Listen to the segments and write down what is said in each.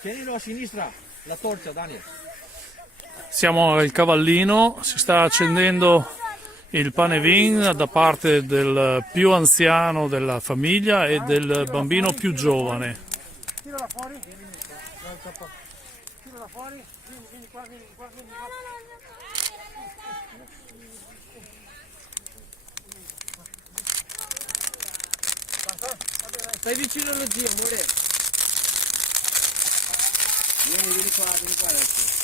Tienilo a sinistra, la torcia, Daniel. Siamo al Cavallino, si sta accendendo il pane vin da parte del più anziano della famiglia e del bambino più giovane. Tirala fuori. Tirala fuori. Vieni qua, vieni qua, vieni qua. Stai vicino allo zio, amore. Vieni qua adesso.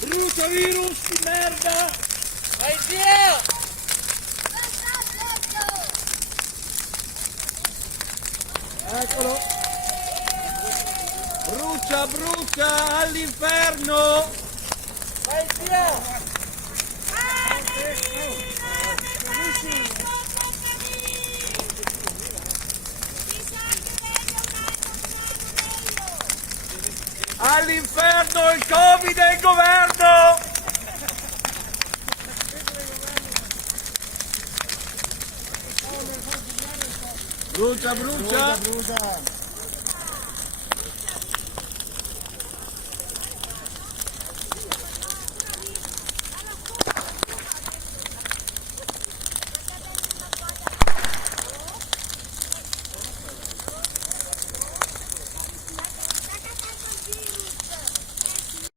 Brucia virus di merda! Vai via! Eccolo! Brucia, brucia all'inferno! Vai via! All'inferno il Covid e il governo! Brucia, brucia!